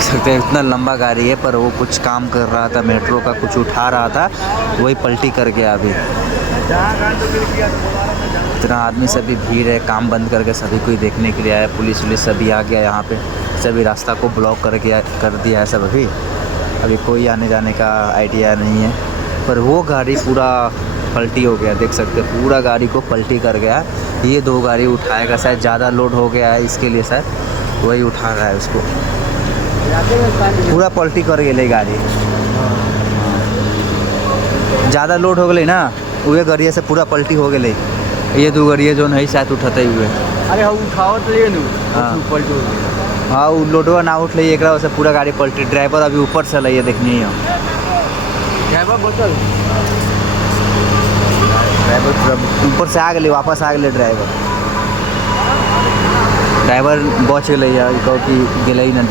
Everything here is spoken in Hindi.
देख सकते हैं इतना लंबा गाड़ी है, पर वो कुछ काम कर रहा था, मेट्रो का कुछ उठा रहा था, वही पलटी कर गया। अभी इतना आदमी सभी भीड़ है, काम बंद करके सभी कोई देखने के लिए आया। पुलिस वुलिस सभी आ गया यहाँ पे, सभी रास्ता को ब्लॉक कर दिया है सब। अभी कोई आने जाने का आइडिया नहीं है, पर वो गाड़ी पूरा पलटी हो गया। देख सकते हैं पूरा गाड़ी को पलटी कर गया। ये 2 गाड़ी उठाएगा, शायद ज़्यादा लोड हो गया है इसके लिए, शायद वही उठा रहा है उसको। पूरा पलटी कर गई गाड़ी, ज़्यादा लोड हो गई ना, वही गाड़ी से पूरा पलटी हो गई। ये 2 गाड़ी जो नहीं शायद उठाते हुए। अरे हाँ उठावत ले नु पलटी हो गई। हाँ वो लोडवा ना उठ ली, एक से पूरा गाड़ी पलटी। ड्राइवर अभी ऊपर से लइए देखनी है। ड्राइवर बचल, ड्राइवर पूरा ऊपर से आ गए, वापस आ गए ड्राइवर बच गए, क्योंकि गए ही ना।